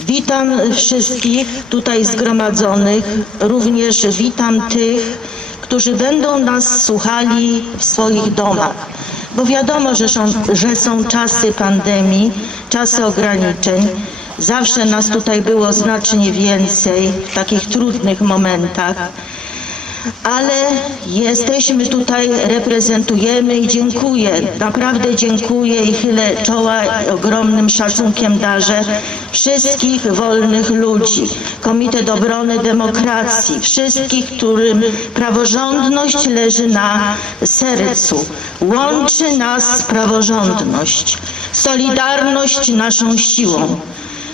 Witam wszystkich tutaj zgromadzonych, również witam tych, którzy będą nas słuchali w swoich domach. Bo wiadomo, że są, że są czasy pandemii, czasy ograniczeń. Zawsze nas tutaj było znacznie więcej w takich trudnych momentach ale jesteśmy tutaj, reprezentujemy i dziękuję, naprawdę dziękuję i chylę czoła ogromnym szacunkiem darzę wszystkich wolnych ludzi, Komitet Obrony Demokracji, wszystkich, którym praworządność leży na sercu. Łączy nas praworządność, solidarność naszą siłą.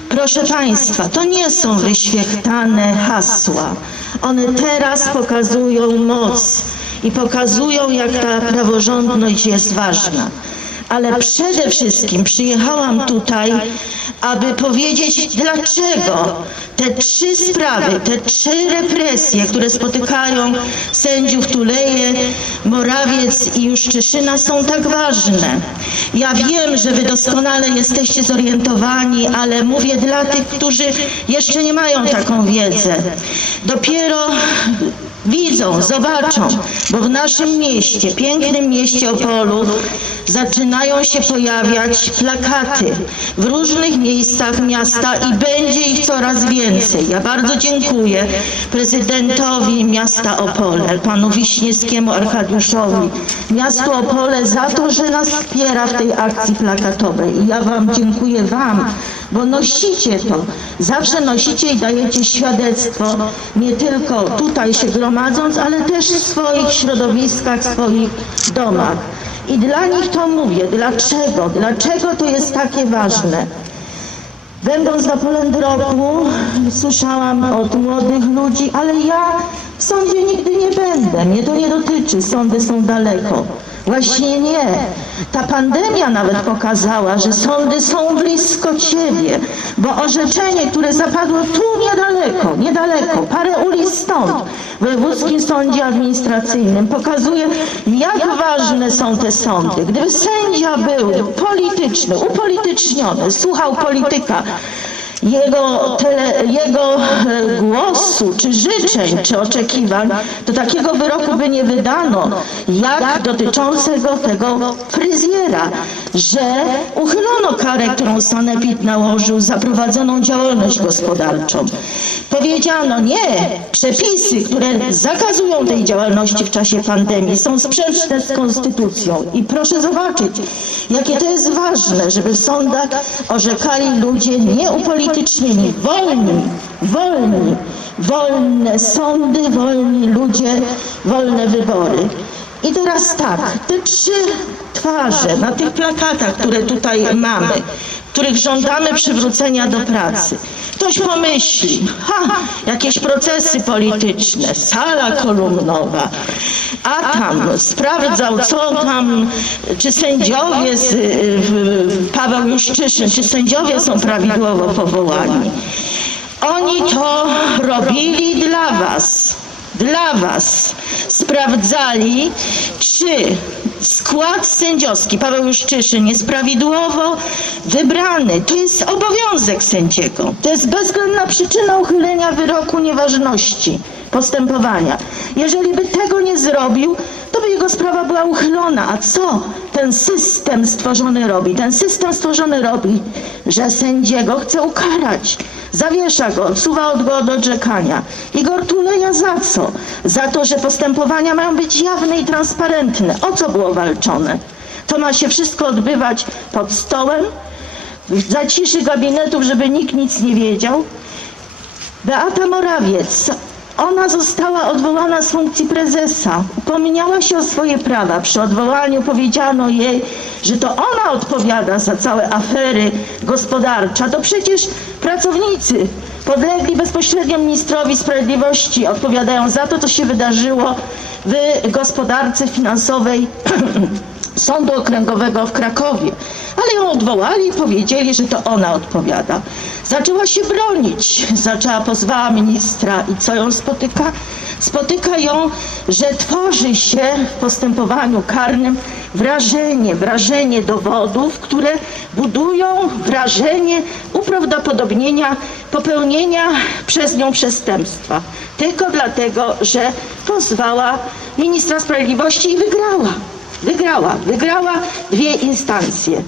Proszę Państwa, to nie są wyświechtane hasła. One teraz pokazują moc i pokazują, jak ta praworządność jest ważna. Ale przede wszystkim przyjechałam tutaj, aby powiedzieć, dlaczego te trzy sprawy, te trzy represje, które spotykają sędziów Tuleje, Morawiec i Juszczyszyna są tak ważne. Ja wiem, że wy doskonale jesteście zorientowani, ale mówię dla tych, którzy jeszcze nie mają taką wiedzę. Dopiero widzą, zobaczą, bo w naszym mieście, pięknym mieście Opolu, zaczynają się pojawiać plakaty w różnych miejscach miasta i będzie ich coraz więcej. Ja bardzo dziękuję prezydentowi miasta Opole, panu Wiśniewskiemu Arkadiuszowi, miastu Opole za to, że nas wspiera w tej akcji plakatowej. I ja wam dziękuję wam, bo nosicie to. Zawsze nosicie i dajecie świadectwo, nie tylko tutaj się gromadząc, ale też w swoich środowiskach, w swoich domach. I dla nich to mówię. Dlaczego? Dlaczego to jest takie ważne? Będąc na Polędroku słyszałam od młodych ludzi, ale ja w sądzie nigdy nie będę, mnie to nie dotyczy, sądy są daleko. Właśnie nie. Ta pandemia nawet pokazała, że sądy są blisko ciebie, bo orzeczenie, które zapadło tu niedaleko, niedaleko, parę ulic stąd, w Wojewódzkim Sądzie Administracyjnym pokazuje, jak ważne są te sądy. Gdyby sędzia był polityczny, upolityczniony, słuchał polityka, jego, tele, jego e, głosu, czy życzeń, czy oczekiwań, to takiego wyroku by nie wydano, jak dotyczącego tego fryzjera, że uchylono karę, którą Sanepid nałożył za prowadzoną działalność gospodarczą. Powiedziano nie, przepisy, które zakazują tej działalności w czasie pandemii są sprzeczne z konstytucją. I proszę zobaczyć, jakie to jest ważne, żeby w sądach orzekali ludzie nieupolitycznieni, wolni, wolni, wolne sądy, wolni ludzie, wolne wybory. I teraz tak, te trzy twarze na tych plakatach, które tutaj mamy, których żądamy przywrócenia do pracy. Ktoś pomyśli, ha, jakieś procesy polityczne, sala kolumnowa, a tam sprawdzał, co tam, czy sędziowie, z, y, Paweł Juszczyszyn, czy sędziowie są prawidłowo powołani. Oni to robili dla was, dla was. Sprawdzali, czy skład sędziowski Paweł Juszczyszyn jest prawidłowo wybrany. To jest obowiązek sędziego. To jest bezwzględna przyczyna uchylenia wyroku nieważności postępowania. Jeżeli by tego nie zrobił, to by jego sprawa była uchylona. A co ten system stworzony robi? Ten system stworzony robi, że sędziego chce ukarać. Zawiesza go, odsuwa od go od orzekania. Igor Tuleja za co? Za to, że postępowania mają być jawne i transparentne. O co było walczone? To ma się wszystko odbywać pod stołem, w zaciszy gabinetów, żeby nikt nic nie wiedział. Beata Morawiec, ona została odwołana z funkcji prezesa. Upomniała się o swoje prawa. Przy odwołaniu powiedziano jej, że to ona odpowiada za całe afery gospodarcze. To przecież pracownicy podlegli bezpośrednio ministrowi sprawiedliwości odpowiadają za to, co się wydarzyło w gospodarce finansowej Sądu Okręgowego w Krakowie. Ale ją odwołali i powiedzieli, że to ona odpowiada. Zaczęła się bronić, zaczęła, pozwała ministra i co ją spotyka? Spotyka ją, że tworzy się w postępowaniu karnym wrażenie, wrażenie dowodów, które budują wrażenie uprawdopodobnienia popełnienia przez nią przestępstwa. Tylko dlatego, że pozwała ministra sprawiedliwości i wygrała. Wygrała, wygrała dwie instancje.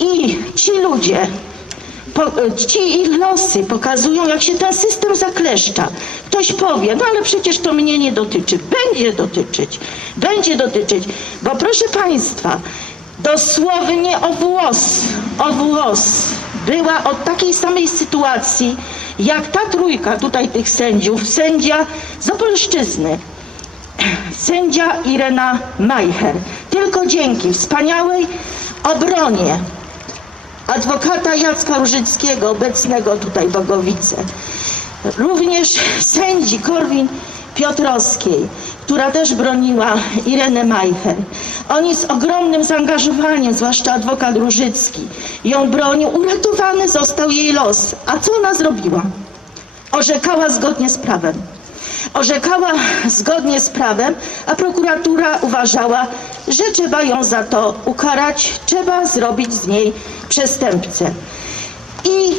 I ci ludzie, po, ci ich losy pokazują, jak się ten system zakleszcza. Ktoś powie, no ale przecież to mnie nie dotyczy. Będzie dotyczyć, będzie dotyczyć, bo proszę Państwa, dosłownie o włos, o włos była od takiej samej sytuacji, jak ta trójka tutaj tych sędziów, sędzia z Opolszczyzny, sędzia Irena Majcher. Tylko dzięki wspaniałej obronie adwokata Jacka Różyckiego, obecnego tutaj Bogowice, również sędzi Korwin Piotrowskiej, która też broniła Irenę Majcher. Oni z ogromnym zaangażowaniem, zwłaszcza adwokat Różycki, ją bronił. Uratowany został jej los. A co ona zrobiła? Orzekała zgodnie z prawem. Orzekała zgodnie z prawem, a prokuratura uważała, że trzeba ją za to ukarać, trzeba zrobić z niej przestępcę. I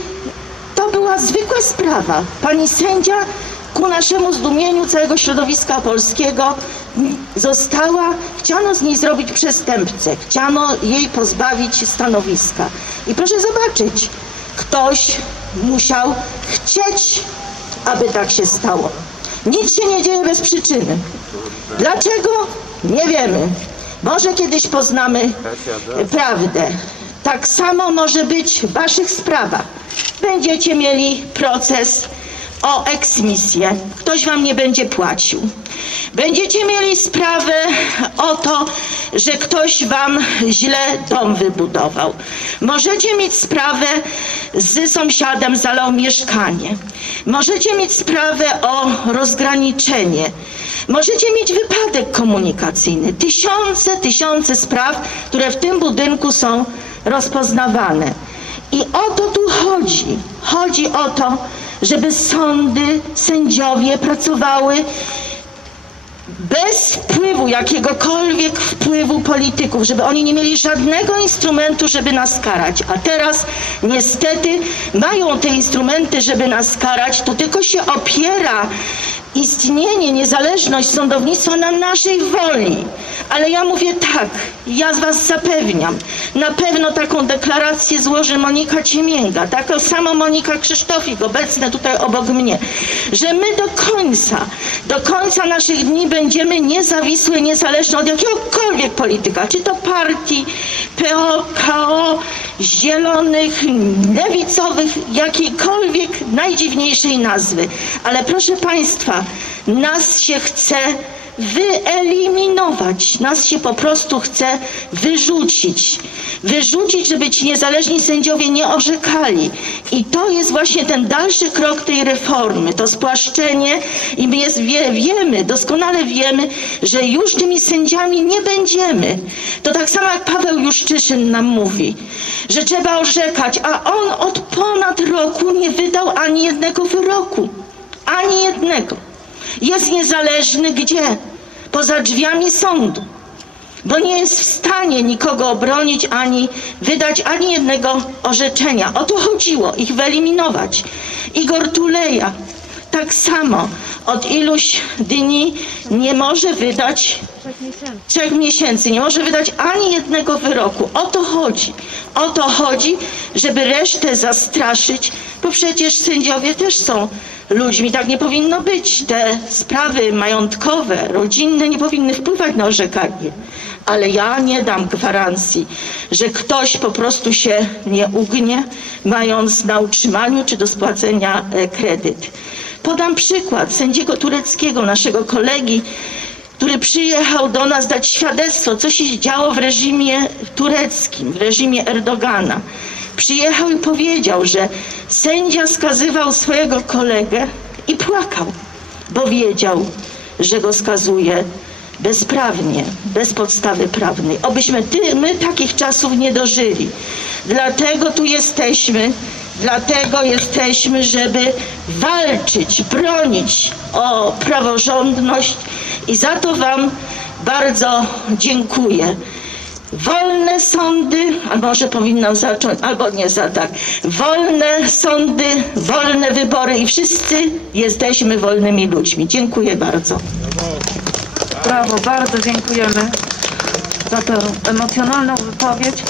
to była zwykła sprawa. Pani sędzia ku naszemu zdumieniu całego środowiska polskiego została, chciano z niej zrobić przestępcę, chciano jej pozbawić stanowiska. I proszę zobaczyć, ktoś musiał chcieć, aby tak się stało. Nic się nie dzieje bez przyczyny. Dlaczego? Nie wiemy. Może kiedyś poznamy prawdę. Tak samo może być w waszych sprawach. Będziecie mieli proces o eksmisję. Ktoś wam nie będzie płacił. Będziecie mieli sprawę o to, że ktoś wam źle dom wybudował. Możecie mieć sprawę z sąsiadem zalał mieszkanie. Możecie mieć sprawę o rozgraniczenie. Możecie mieć wypadek komunikacyjny. Tysiące, tysiące spraw, które w tym budynku są rozpoznawane. I o to tu chodzi. Chodzi o to, żeby sądy, sędziowie pracowały bez wpływu, jakiegokolwiek wpływu polityków, żeby oni nie mieli żadnego instrumentu, żeby nas karać. A teraz niestety mają te instrumenty, żeby nas karać, to tylko się opiera istnienie, niezależność sądownictwa na naszej woli. Ale ja mówię tak, ja was zapewniam, na pewno taką deklarację złoży Monika Ciemięga, taka sama Monika Krzysztofik, obecna tutaj obok mnie, że my do końca, do końca naszych dni będziemy niezawisłe, niezależne od jakiegokolwiek polityka, czy to partii, PO, KO, zielonych, lewicowych, jakiejkolwiek najdziwniejszej nazwy. Ale proszę Państwa, nas się chce wyeliminować. Nas się po prostu chce wyrzucić. Wyrzucić, żeby ci niezależni sędziowie nie orzekali. I to jest właśnie ten dalszy krok tej reformy, to spłaszczenie i my jest, wie, wiemy, doskonale wiemy, że już tymi sędziami nie będziemy. To tak samo jak Paweł Juszczyszyn nam mówi, że trzeba orzekać, a on od ponad roku nie wydał ani jednego wyroku. Ani jednego. Jest niezależny gdzie? Poza drzwiami sądu. Bo nie jest w stanie nikogo obronić ani wydać ani jednego orzeczenia. O to chodziło, ich wyeliminować. Igor Tuleja tak samo od iluś dni nie może wydać trzech miesięcy, nie może wydać ani jednego wyroku. O to chodzi. O to chodzi, żeby resztę zastraszyć, bo przecież sędziowie też są ludźmi. Tak nie powinno być. Te sprawy majątkowe, rodzinne nie powinny wpływać na orzekanie. Ale ja nie dam gwarancji, że ktoś po prostu się nie ugnie, mając na utrzymaniu czy do spłacenia e, kredyt. Podam przykład sędziego tureckiego, naszego kolegi, który przyjechał do nas dać świadectwo, co się działo w reżimie tureckim, w reżimie Erdogana. Przyjechał i powiedział, że sędzia skazywał swojego kolegę i płakał, bo wiedział, że go skazuje bezprawnie, bez podstawy prawnej. Obyśmy ty, my takich czasów nie dożyli. Dlatego tu jesteśmy, dlatego jesteśmy, żeby walczyć, bronić o praworządność i za to Wam bardzo dziękuję. Wolne sądy, a może powinnam zacząć, albo nie za tak. Wolne sądy, wolne wybory i wszyscy jesteśmy wolnymi ludźmi. Dziękuję bardzo. Brawo, bardzo dziękujemy za tę emocjonalną wypowiedź.